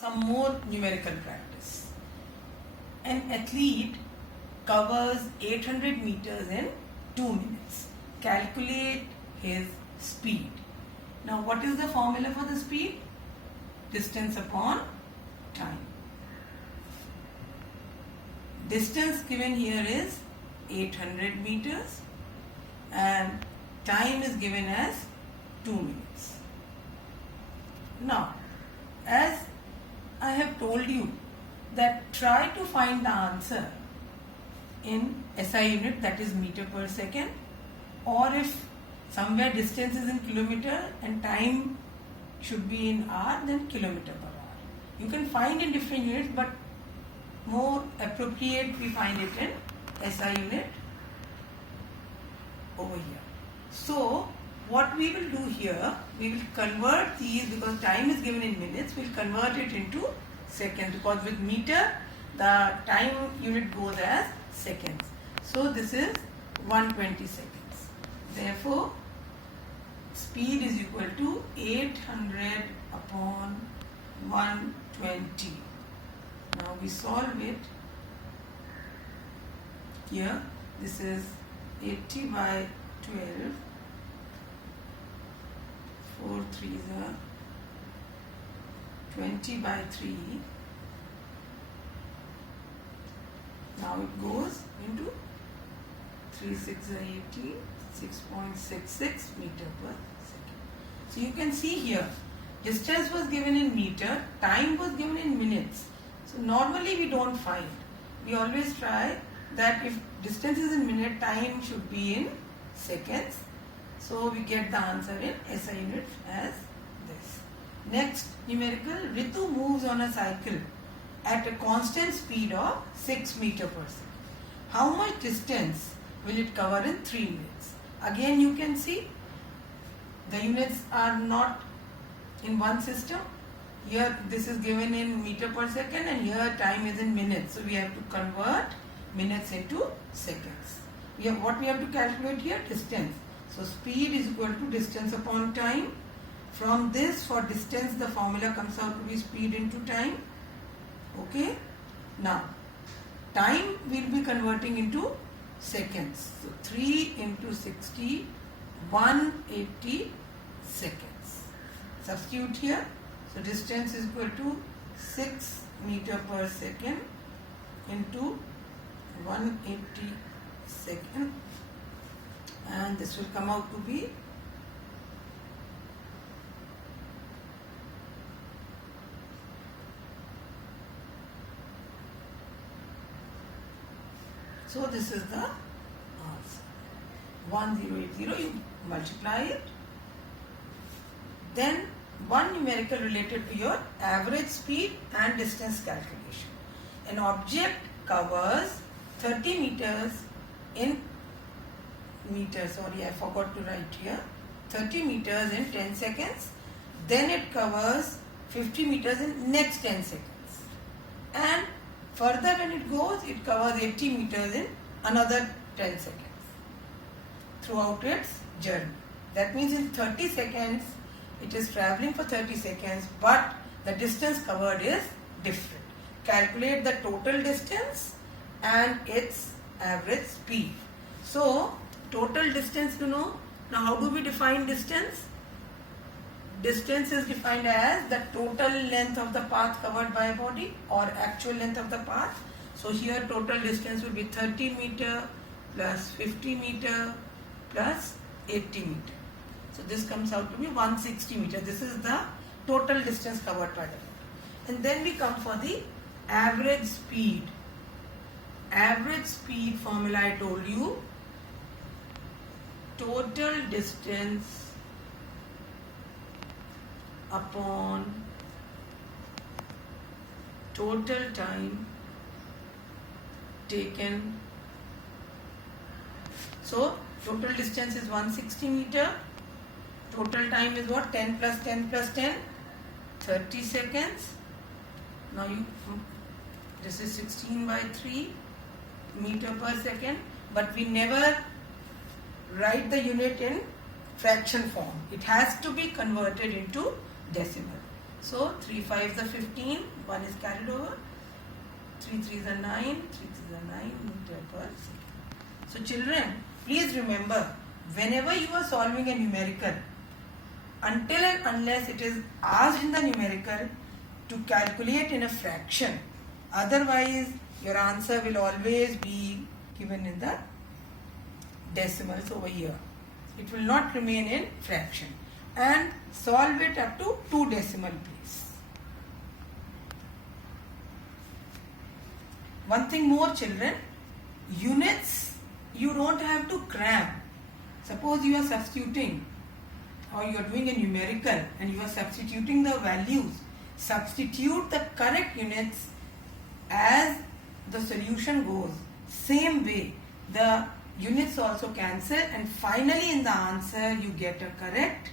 Some more numerical practice. An athlete covers 800 meters in 2 minutes. Calculate his speed. Now what is the formula for the speed? Distance upon time. Distance given here is 800 meters and time is given as 2 minutes. Now, as I have told you that try to find the answer in SI unit, that is meter per second, or if somewhere distance is in kilometer and time should be in hour, then kilometer per hour. You can find in different units, but more appropriate we find it in SI unit over here. So what we will do here, we will convert these, because time is given in minutes, we will convert it into seconds, because with meter the time unit goes as seconds. So this is 120 seconds. Therefore speed is equal to 800 upon 120. Now we solve it. Here this is 80 by 12. 4 3s are 20 by 3. Now it goes into 3 6 are 80, 6.66 meter per second. So you can see here, distance was given in meter, time was given in minutes. So normally we don't find. We always try that if distance is in minute, time should be in seconds. So we get the answer in SI unit as this. Next numerical, Ritu moves on a cycle at a constant speed of 6 meter per second. How much distance will it cover in 3 minutes? Again you can see the units are not in one system. Here this is given in meter per second and here time is in minutes. So we have to convert minutes into seconds. What we have to calculate here? Distance. So speed is equal to distance upon time. From this, for distance the formula comes out to be speed into time. Okay. Now time will be converting into seconds. So 3 into 60, 180 seconds. Substitute here. So distance is equal to 6 meter per second into 180 second, and this will come out to be 1080. You multiply it. Then one numerical related to your average speed and distance calculation. An object covers 30 meters in meters. Sorry, I forgot to write here. 30 meters in 10 seconds. Then it covers 50 meters in next 10 seconds. And further when it goes, it covers 80 meters in another 10 seconds throughout its journey. That means in 30 seconds, it is traveling for 30 seconds, but the distance covered is different. Calculate the total distance and its average speed. So total distance you know. Now how do we define distance? Distance is defined as the total length of the path covered by a body or actual length of the path. So here total distance will be 30 meter plus 50 meter plus 80 meter. So this comes out to be 160 meter. This is the total distance covered by the body. And then we come for the average speed. Average speed formula I told you, total distance upon total time taken. So total distance is 160 meter. Total time is what? 10 plus 10 plus 10, 30 seconds. Now this is 16 by 3 meter per second, but we never write the unit in fraction form. It has to be converted into decimal. So 3 5s are 15, 1 is carried over, 3 3s are 9, 3 3s are 9 meter per second. So children, please remember, whenever you are solving a numerical, until and unless it is asked in the numerical to calculate in a fraction, otherwise your answer will always be given in the decimals over here. It will not remain in fraction. And solve it up to 2 decimal place. One thing more, children, units you don't have to cram. Suppose you are substituting or you are doing a numerical and you are substituting the values. Substitute the correct units as the solution goes. Same way, the units also cancel and finally in the answer you get a correct